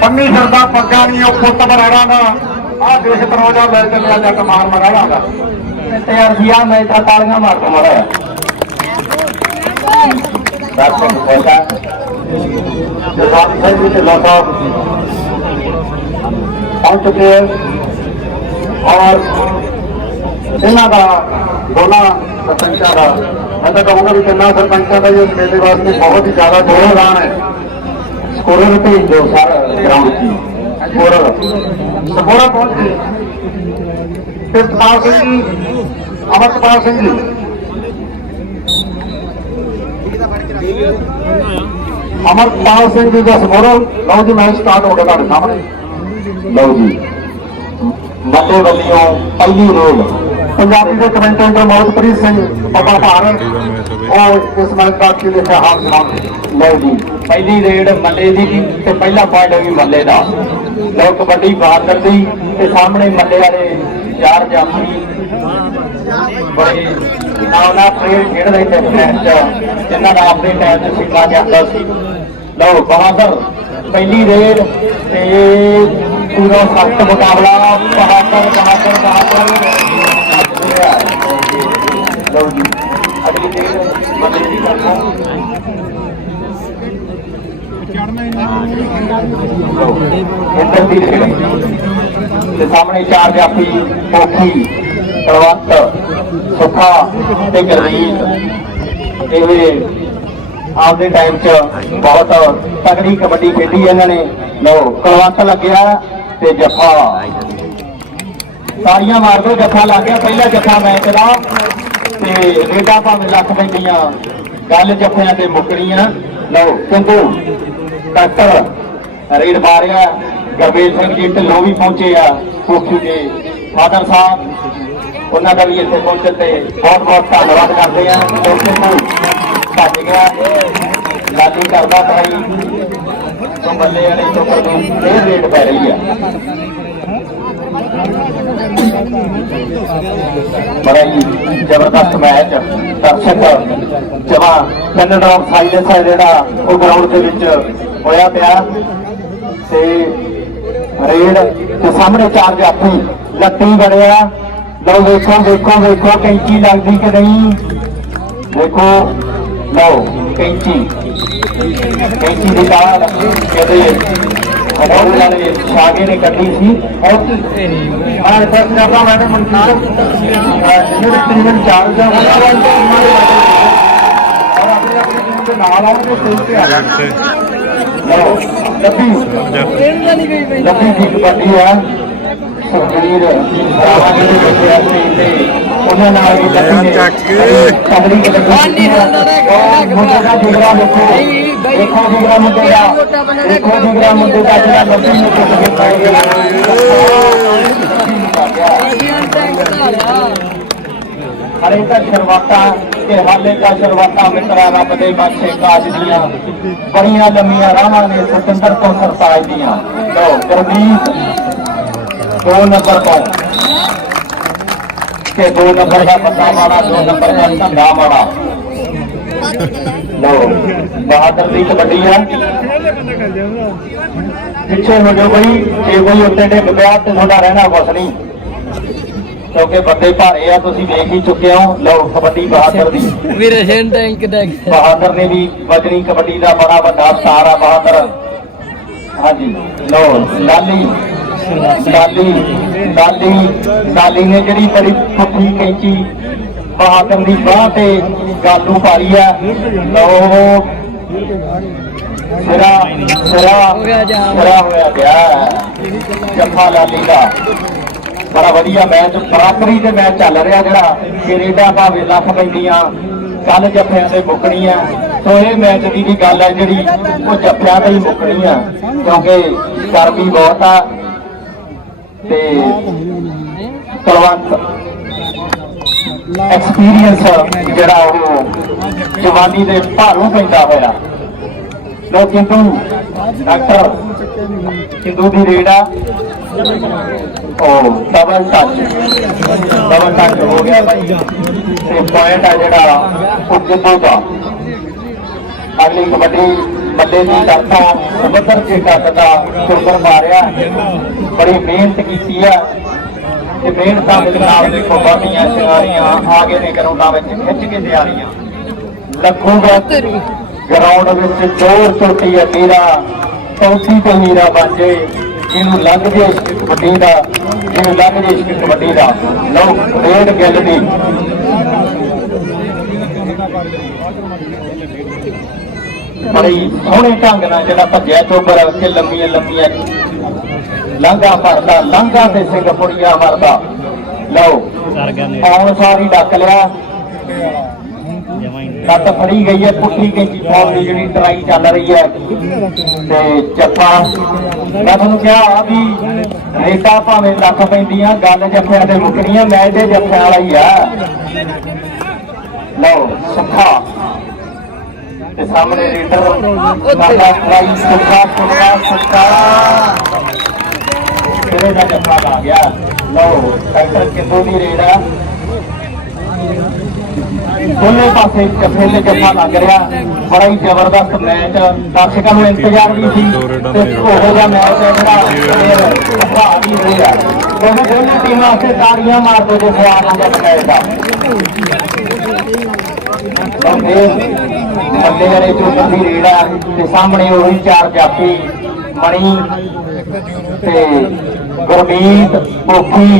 ਪੰਨੀ ਫਿਰਦਾ ਪੱਗਾ ਨਹੀਂ ਉਹ ਪੁੱਤ ਬਰਾੜਾ ਦਾ ਆਹ ਦੇਸ਼ ਤਰੋਜਾ ਲੈ ਚੱਲਿਆ ਜੱਟ ਮਾਰ ਮਰਾੜਾ ਦਾ ਤੇ ਯਾਰ ਜੀ ਆ ਮੈਂ ਤਾਂ ਤਾਲੀਆਂ ਮਾਰ ਕੇ ਮਰਾਇਆ ਦਰਸ਼ਕ ਖੋਜਾ ਜਵਾਬ ਸਾਹਿਬ ਦੇ ਲਾਸਾ ਪਹੁੰਚ ਚੁੱਕੇ ਔਰ ਇਹਨਾਂ ਦਾ ਦੋਨਾਂ ਸਰਪੰਚਾਂ ਦਾ मैं तो कहूँगा भी तिना सरपंचों का इस मेले वास्ते बहुत ही ज्यादा जोरदार है। स्कोरर भेज दो सर ग्राउंड की स्कोरर स्कोरर कौन थे? कृष्णपाल सिंह जी, अमरपाल सिंह जी, अमरपाल सिंह जी का स्कोरर। लो जी मैच स्टार्ट हो गया सामने। लो जी मते वालियों पहली रोड पंजाबी के कमेंटेटर मौजप्रीत सिंह पता भारत और इस मैच का की लिखा हाथ सुना। लो जी पहली रेड मल्ले की ते पहला पॉइंट भी मल्ले का। लो कबड्डी बहादुर दी ते सामने मल्ले वाले चार जाफी बड़े नावना प्लेयर खेड रहे थे मैच जिन्होंने अपने टाइम से सीमा जाता सी। लो बहादुर पहली रेड ते पूरा सख्त मुकाबला बहादुर बहादुर बहादुर। लो जी अगली रेड मल्ले की करना इधर दी रेड सामने चार जाफी पोखी कलवंत सुखा ते गरमीत आपके टाइम च बहुत तगड़ी कबड्डी खेडी इन्होंने। लो कलवंत लग्या ते जफा ताड़ियां मार दो जफा लग गया पहला जफा मैच का ते रेडा भावें लख पैंदियां गल जफियां ते मुकड़ियां। लो किंतु डॉक्टर रेड मारिया गुरमेल सिंह जी ढिल्लों भी पहुंचे आ पोखी के फादर साहब उन्होंने भी इतने पहुंचे थे बहुत बहुत धन्यवाद करते हैं। भज गया लाली करदा भाई तो मल्ले वाले चोकर फिर रेड पै रही है। बड़ा ही जबरदस्त मैच दर्शक जमा कैनेडा ऑफ साइलेंस है जोड़ा वो ग्राउंड के होया पिया ते रेड ते सामने चार जाफी लत्ती बड़िया। लो देखो देखो देखो कैंची लगती कि नहीं देखो। लो कैंची कैंची की तार कहते शागे ने कटी थी और मैंने चार्ज और अपने अपने टीम के नाम आओगे खेल के आ जाते लंबी की कबड्डी है सुखबीर देखो जिगरा मुद्दे का जरा लंबी में हरे का शरवाता के हाले का शरवाता मित्रा रब दे बादशाह काज दियां बड़ियां लंबियां राहां ने स्वतंत्र तो सरताज दियां। लो गुरमीत 2 नंबर पर के 2 नंबर का पत्ता मारा 2 नंबर का धंधा मारा। लो बहादुर की कबड्डी है पिछे हो जाओ भाई जे कोई उत्ते डिग पिया तो थोड़ा रहना कुछ नहीं क्योंकि बंदे भारे आ तुसीं देख ही चुके हो। लो कबड्डी बहादुर दी बहादुर ने भी वजनी कबड्डी का बड़ा बड़ा स्टार आ बहादुर। हाँ जी लो लाली लाली लाली लाली ने जी बड़ी पुठी कैंची बहादुर की बाह से गालू पाई है। लो सिरा सिरा सिरा होया गया जफा लाली का बड़ा वधिया मैच बराबरी से मैच चल रहा जरा कि रेडा भावे लख पैंदियां कल जफिया से मुकनिया। तो ये मैच की भी गल है जी वो जफिया से ही मुकनिया क्योंकि गर्मी बहुत आ कलवंत एक्सपीरियंस जरा जवानी के भारू पैदा होया। लो किंतु डॉक्टर किंतु की रेडा डबल टच हो गया भाई पॉइंट है जरा जितोगा। अगली कबड्डी मल्ले की तरफों समुद्र के तट का चुंबर मारिया बड़ी मेहनत की है मेहनत के नाल देखो बानियां शिंगारियां आगे ने ग्राउंडा में खिंच के तैयारियां लखूगा ग्राउंड में जोर चोटी है हीरा चौथी तो हीरा बन जाए जिन्हों लंघ जाए इश्क कबड्डी का जिन्हों लंघ जाए इश्क कबड्डी का लो रेड गैलरी बड़ी सोहने ढंग नाल जिहड़ा भज्जिया चोबर के लंबियां लंबियां लांघा भरदा लांघा ते सिंगपुड़िया मरदा लो आउण सारी डक लिया लत फड़ी गई है पुट्ठी कैंची फौज की जी ट्राई चल रही है ते जफा मैं तुहानूं कहा भी रेटा भावें लख पैंदियां गल जफियां ते मुकनियां मैच ते जफियां वाला ही है लो सुखा ते सामने रेटर नाला ट्राई सुखा सुखा सुखा तेरे का जफा आ गया लो डॉक्टर किंदू दी रेड़ा दोनों पासे जफे से जफा लग रहा बड़ा ही जबरदस्त मैच दर्शकों को इंतजार भी थी मैच है दोनों टीमों से ताड़ियां मार दो जो सवाल हो जाएगा बल्ले वाले चोकर की रेड़ा ते सामने वही चार जाफी मणि ते गुरमीत पोखी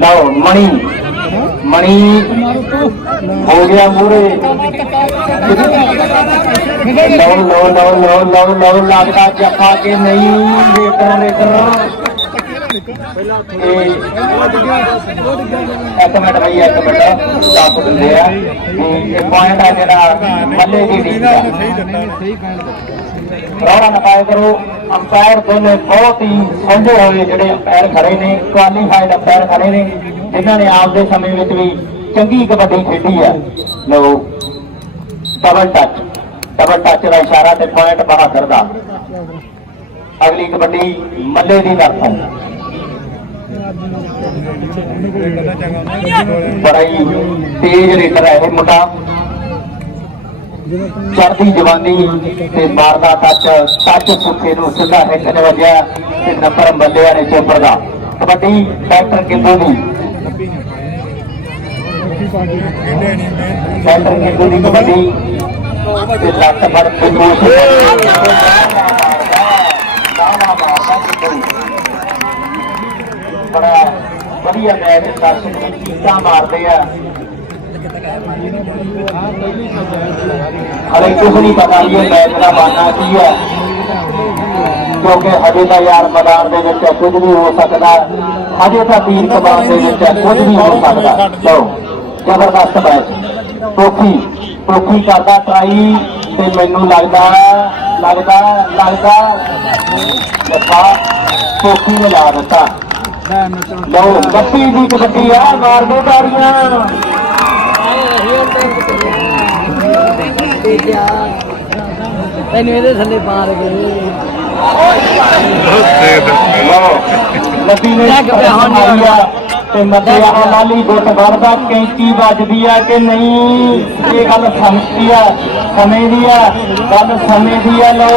लो मणि मणि हो गया मूरे लो लो लो लो लो लो लगता जफा के नहीं रेटर रेटर एक मिनट भाई एक मिनट दस दिंदे पॉइंट है जरा मल्ले की टीम रौला ना पाया करो अंपायर दोनों बहुत ही समझे हुए जोड़े अंपायर खड़े ने क्वालीफाइड अंपायर खड़े ने जिन्होंने आपके समय में भी चंगी कबड्डी खेडी है लो डबल टच का इशारा ते पॉइंट बहादुर का अगली कबड्डी मल्ले की तरफों बड़ा ही तेज रेटर है मुंडा चढ़ती जवानी ते मारदा टच सुखे नूं सीधा हिट ने वजया ते नंबर मल्लिया ने चोपर का कबड्डी डॉक्टर किंदू दी डॉक्टर किंदू दी कबड्डी ते लत फड़ के बड़ा बढ़िया मैच दर्शक टीका मारते हैं हले कुछ नहीं पता ये मैच का बनना की है क्योंकि हजे तो यार मैदान के कुछ भी हो सकता हजे तो तीर कमान के कुछ भी हो सकता लो जबरदस्त मैच पोखी करता ट्राई ते मैनू लगता पोखी ने ला दिता लो गप्पी की कबड्डी है मार दो ताड़ियां थले पार गए माली गुट बढ़ता कैंची बजदी है कि नहीं ये गल समझती है समय दी है गल समय दी है लो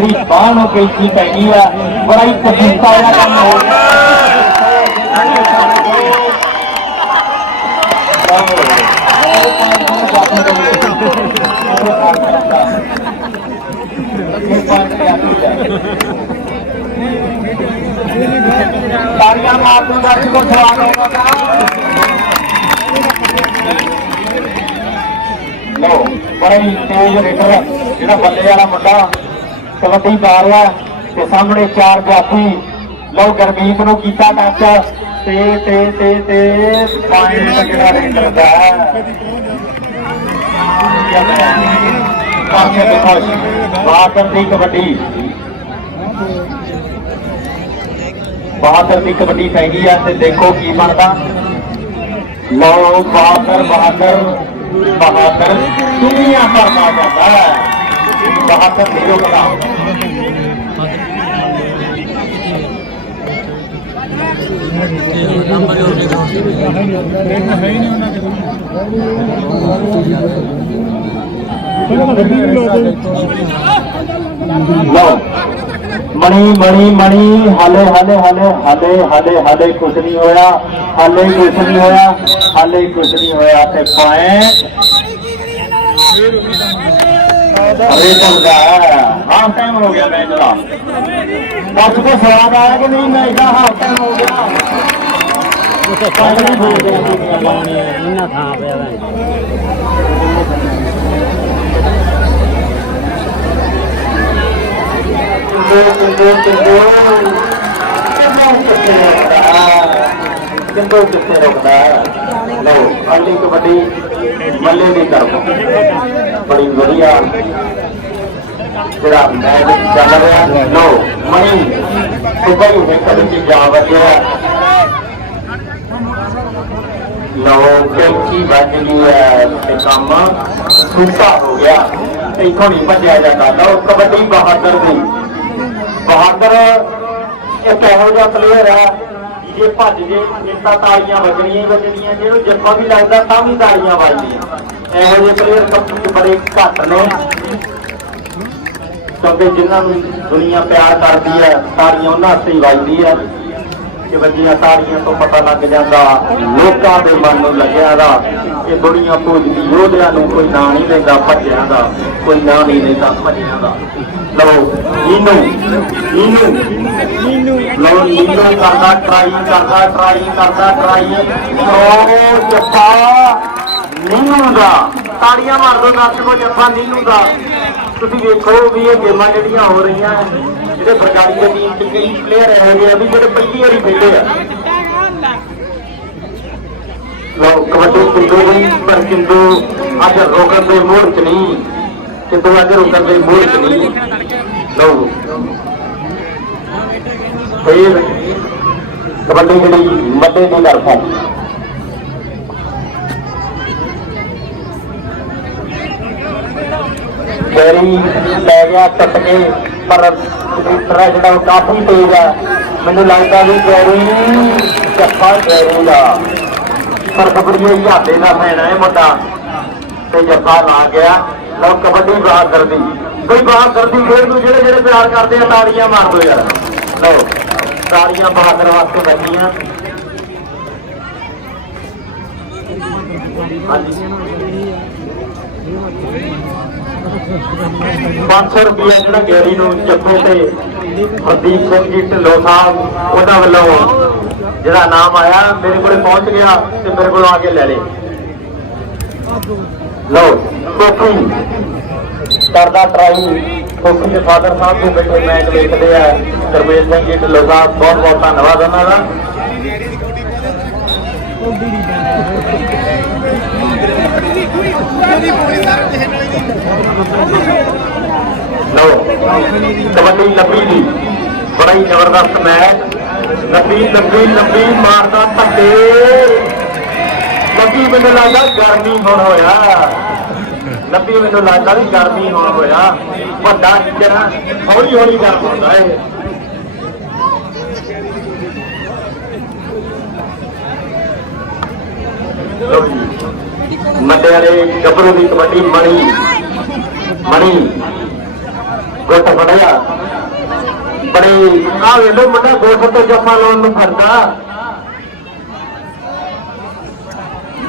जी बाह कैंची पैगी है बड़ा ही तकलीफा काम हो तालियां मार दो दर्शकों को स्वागत होगा लो बड़ा ही तेज रेटर जो बल्ले वाला मुंडा कबड्डी पा रहा ते सामने चार जाफी लो गुरमीत नूं कीता टच ते पॉइंट जिहड़ा रेटर दा पासे देखो बहादुर की कबड्डी बहादुर की कबड्डी पै गई है ते देखो की बनता लो बहादुर दुनिया करना चाहता है बहादुर नहीं रुकता मणि मणि मणि हाले हाले हाले हाले हाले हाले कुछ नहीं होया, हाले कुछ नहीं होया, हाले कुछ नहीं होया। ते पॉइंट हाफ टाइम हो गया मैच का। बस को स्वाद आया कि नहीं मैच का? हाफ टाइम हो गया। किंतु कितने रुकता है। लो अगली कबड्डी मल्ले की तरफ बड़ी बढ़िया जरा मैच चल रहा। लो मणि सुबह ही हुए कभी जा बजे। लो कैंची बज गई है, काम सूखा हो गया, इतों नहीं भजा जाता। लो कबड्डी बहादुर की। बहादुर एक ਇਹੋ ਜਿਹਾ प्लेयर है जे भज जे जिता तालियां बजनिया ही बजनिया, जो जप्पा भी लगता तो भी तालियां बजदियां। ਇਹੋ ਜਿਹੇ प्लेयर कबड्डी बड़े घट ने, क्योंकि जिन्होंने दुनिया प्यार करती है तालियां उन्होंने ही बजती है कि बजिया तालियां तो पता लग जाता लोगों के मन में लग्या दा कि दुनिया पूजती योधिया कोई ना नहीं देता भज्या का, कोई ना नहीं देता भज्या का। लो नीनू नीनू लो नीनू करता ट्राई करता ट्राई करता ट्राई। जप्पा नीनू का ताड़ियां मार दो दर्शकों, जप्पा नीनू का। तुम देखो भी ये गेमां जड़ियां हो रही हैं जो सरकारी टीम के कई प्लेयर यहो ਜਿਹੇ भी जो पहली बारी खेले है। कबड्डी किंतु भी पर किंतु अज रोकन के मोड़ च नहीं, किंतु अज रोकन के मोड़ च नहीं। लो फिर कबड्डी जी मध्य की तरफों गैरी लै गया कट के, पर जो काफी तेज है। मैनू लगता भी गैरी जप्पा गैरी का, पर कबड्डी हाथे का फैन है मुंडा ते जप्पा ला गया। लो कबड्डी बहादुर दी, कोई बहादुर दी खेल को जेड़े जेड़े प्यार करते हैं ताड़ियां मार दो यार। लो ताड़ियां बहादुर वास्ते बजियां। ₹500 जो गैरी जप्पे से हरदीप सिंह जी ढिल्लों साहब उन्होंने वालों जो नाम आया मेरे को पहुंच गया तो मेरे को आके ले ले। लो कोफी करदा ट्राई, कोफी के फादर साहब को बैठे मैच देखते हैं गुरमेल सिंह जी ढिल्लों साहब, बहुत बहुत धन्यवाद उन्होंने। लो कबड्डी लंबी दी बड़ा ही जबरदस्त मैच। लंबी लंबी लंबी मारदा धक्के, लंबी मैनू लगता गर्मी होना होया, लंबी मैनू लगता भी गर्मी होना होया। बड़ा इंजन हौली हौली गर्म होता है। मड्डे वाले गबरू की कबड्डी मणि मणि गुट फड़िया बड़ी आ वेलो मुंडा गुट तो जप्पा लाने फिरदा।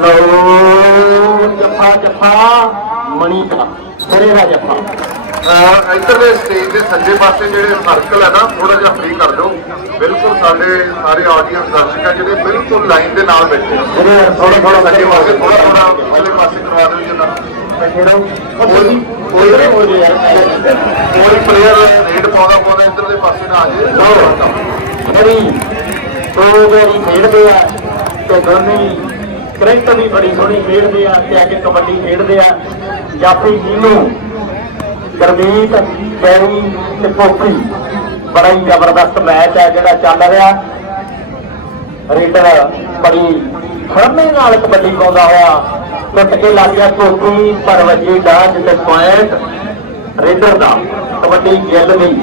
लो जप्पा जप्पा मणि का सिरे का जप्पा। इधरले स्टेज के सज्जे पासे ਜਿਹੜੇ सर्कल है ना थोड़ा जिहा फ्री कर दो। बिल्कुल सारे ऑडियंस दर्शक है जो बिल्कुल लाइन के नाल बैठे थोड़ा थोड़ा सज्जे पासे थोड़ा थोड़ा वाले पासे करवा दो जी कोई प्लेयर रेड पाँदा इधरले पासे ना आ जाए। दो बारी खेडते हैं तो दोनों क्रिकेट भी बड़ी सोहनी खेडते हैं, अगे कबड्डी खेडते हैं। जाफी नीनू गुरमीत गैरी ते कोफी बड़ा ही जबरदस्त मैच है जो चल रहा। रेडर बड़ी खड़ने नाल कबड्डी पाउंदा होया टुट के लग गया कोफी, पर वजी डाज ते पॉइंट रेडर का। कबड्डी गिल नहीं,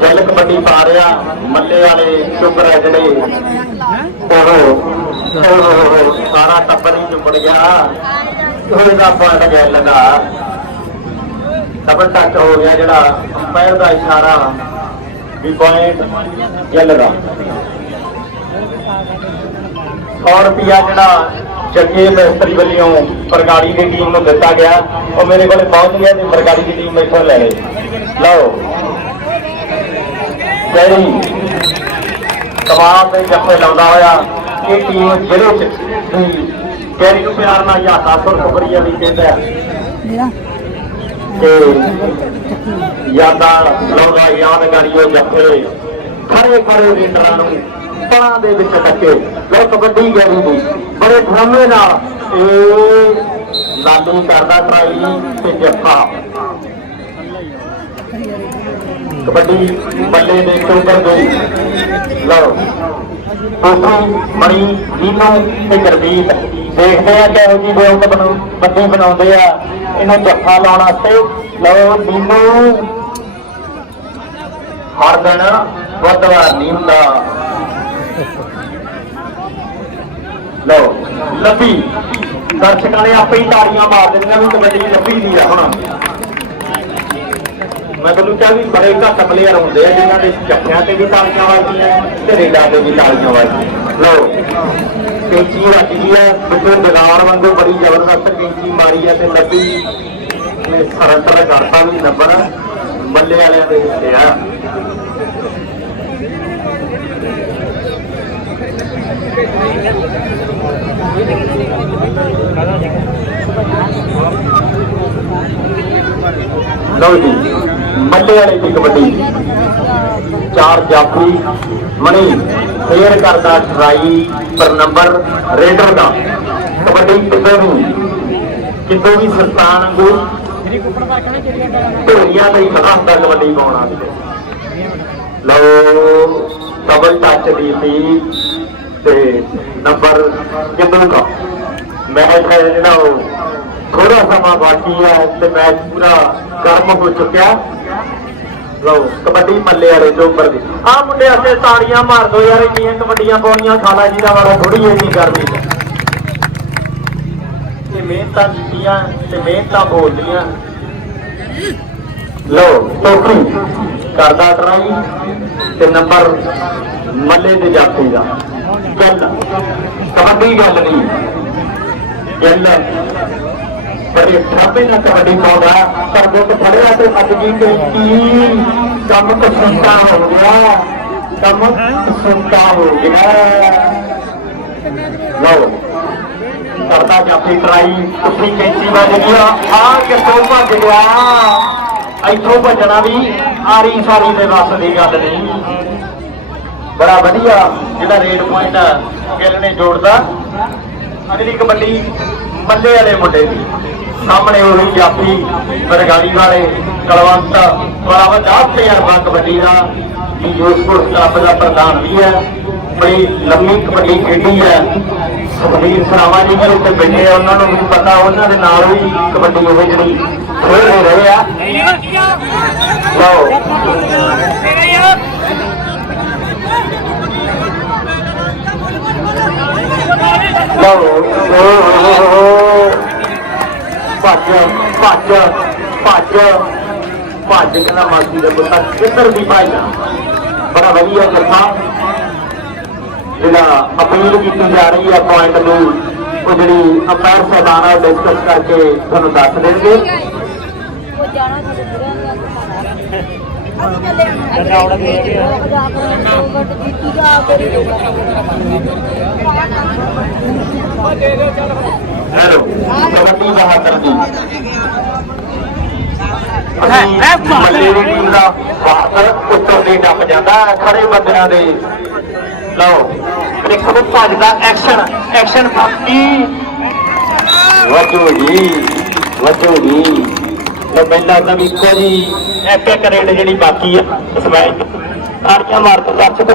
गिल कबड्डी पा रहा मल्ले वाले चुपर है जड़े सारा टब्बर ही चुपड़ गया पॉइंट गैल लगा डबल टच हो गया जरा अंपायर का इशारा भी पॉइंट गैल का 100 रुपया जरा जगे मिस्त्री वालों बरगाड़ी की टीम को दिता गया और मेरे को पहुंच गया तो बरगाड़ी की टीम इतों ले गई लो कैरी कमाल के जफे लाता होया ये टीम जिले कैरी को प्यार ना यादा सुर कुबरिया भी कहता है यादा लादा यादगारी जफे खड़े खड़े लीडर पणा दे विच टके लो कबड्डी गैरी दी बड़े ड्रामे नाल लालू करदा ट्राई ते जफा कबड्डी बल्ले दे ऊपर गई लो मणि नीनू ते गुरमीत देखते हैं किहो जी बेउत बंदी बनाउंदे आ इन्हूं जफा लाउण वास्ते लो नीनू हर दिन बुधवार नहीं हुंदा लो लब्बी दर्शकों ने आप ही ताड़ियां मार देनियां भी कबड्डी लब्बी दी है हुण मैं तुहानूं कहा भी बड़े घट प्लेयर होंदे आ जिन्हां दे जफ्फियां ते भी ताड़ियां वजदियां ते रेडां ते भी ताड़ियां वजदियां लो कैंची वज गई है बिल्कुल दगाड़ वांगू बड़ी जबरदस्त कैंची मारी है ते लब्बी ने सरंटर करता भी नंबर मल्ले वालियां दे हिस्से आ लो जी मल्ले वाले की कबड्डी 4 जाफी मणि फेयर करता ट्राई पर नंबर रेडर का कबड्डी कितों भी सुल्तान अंगू ढोलिया का ही पता होता कबड्डी पाना लो डबल टच दी थी नंबर कितों का मैच है जो थोड़ा समा बाकी है तो मैच पूरा गर्म हो चुका लो कबड्डी मल्ले वाले चोपर दी हाँ मुंडे वास्ते ताड़ियां मार दो यार इन्नियां कबड्डियां पाउणियां खाला जी का वाला थोड़ी जी गर्मी मेहनत कीतियां ते मेहनत बोलदियां लो टोकरी करदा ट्राई ते नंबर मल्ले दे जाफी दा गल कबड्डी गल नहीं गल बड़े ठापे ना कबड्डी पाउंदा पर गुट फड़िया तो अज जी कम कसूता हो गया कम कसूता हो गया लो करता जाफी ट्राई उसी कैंची बज गया आ कितों भज गया इथों भजना भी आरी सारी के बस की गल नहीं बड़ा वधिया जिहड़ा रेड पॉइंट गिल ने जोड़ता अगली कबड्डी मल्ले वाले मुंडे की सामने वही जाफी बरगाड़ी वाले कलवंत बड़ा वड्डा तजर्बा कबड्डी का यूथ स्पोर्ट्स क्लब का प्रधान भी है बड़ी लंबी कबड्डी खेडी है सुखबीर सरावा जी भी उत्ते बैठे उन्होंने भी पता उन्होंने नाल भी कबड्डी वो जी खेल रहे हैं लो भज भज भज भज कहना मासी का पुत्र किधर भी भाईना बड़ा वधिया जफा जिहड़ा अपील की जा रही है पॉइंट को वो जी अंपायर साहबान डिस्कस करके तुहानू दस देंगे कबड्डी बहादुर जी मल्ले की टीम का बहादुर उत्तर से टप जाता खड़े बंदियां दे लो एक भजदा एक्शन एक्शन बाकी वजो जी तो मैं लगता भी इको जी एक एक रेड जी बाकी है इस मैच ताड़ियां मार के दर्शक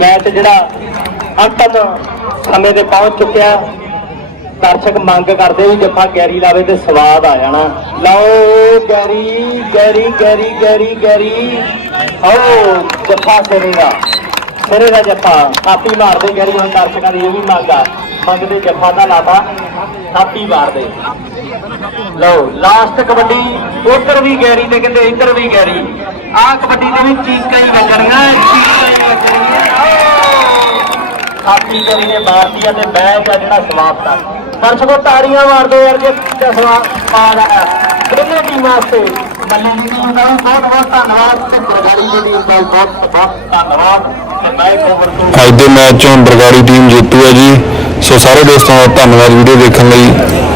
मैच जिहड़ा अंतिम समय ते पहुंच चुकिया ਦਰਸ਼ਕ ਮੰਗ ਕਰਦੇ ਵੀ ਜੱਫਾ ਗੈਰੀ ਲਾਵੇ ਤੇ ਸਵਾਦ ਆ ਜਾਣਾ। ਲਓ Garry Garry Garry Garry Garry ਆਓ ਜੱਫਾ ਸਿਰੇ ਦਾ ਜੱਫਾ ਥਾਪੀ ਮਾਰਦੇ ਗੈਰੀ। ਹੁਣ ਦਰਸ਼ਕਾਂ ਦੀ ਇਹ ਵੀ ਮੰਗਦੇ ਜੱਫਾ ਦਾ ਲਾਤਾ ਥਾਪੀ ਮਾਰਦੇ। ਲਓ ਲਾਸਟ ਕਬੱਡੀ ਉਧਰ ਵੀ ਗੈਰੀ ਤੇ ਕਹਿੰਦੇ ਇੱਧਰ ਵੀ ਗੈਰੀ। ਆਹ ਕਬੱਡੀ ਦੇ ਵੀ ਚੀਕਾਂ ਹੀ ਵੱਜਣੀਆਂ ਥਾਪੀ ਗੈਰੀ ਨੇ ਮਾਰਤੀ ਆ ਤੇ ਮੈਚ ਆ ਜਿਹੜਾ ਸਮਾਪਤ ਆ। ਦਰਸ਼ਕੋ ਤਾੜੀਆਂ ਮਾਰ ਦਿਓ ਯਾਰ ਜੇ ਸਮਾਪਤ ਪਾ ਲਿਆ ਦੋਨੇ ਟੀਮਾਂ ਵਾਸਤੇ। ਬੱਲੇ ਦੀ ਟੀਮ ਦਾ ਬਹੁਤ ਬਹੁਤ ਧੰਨਵਾਦ ਤੇ ਬਰਗਾੜੀ ਦੀ ਟੀਮ ਦਾ ਬਹੁਤ ਬਹੁਤ ਧੰਨਵਾਦ। ਅੱਜ ਦੇ ਮੈਚ ਚੋਂ ਬਰਗਾੜੀ ਟੀਮ ਜੇਤੂ ਹੈ ਜੀ। ਸੋ ਸਾਰੇ ਦੋਸਤਾਂ ਦਾ ਧੰਨਵਾਦ ਵੀਡੀਓ ਦੇਖਣ ਲਈ।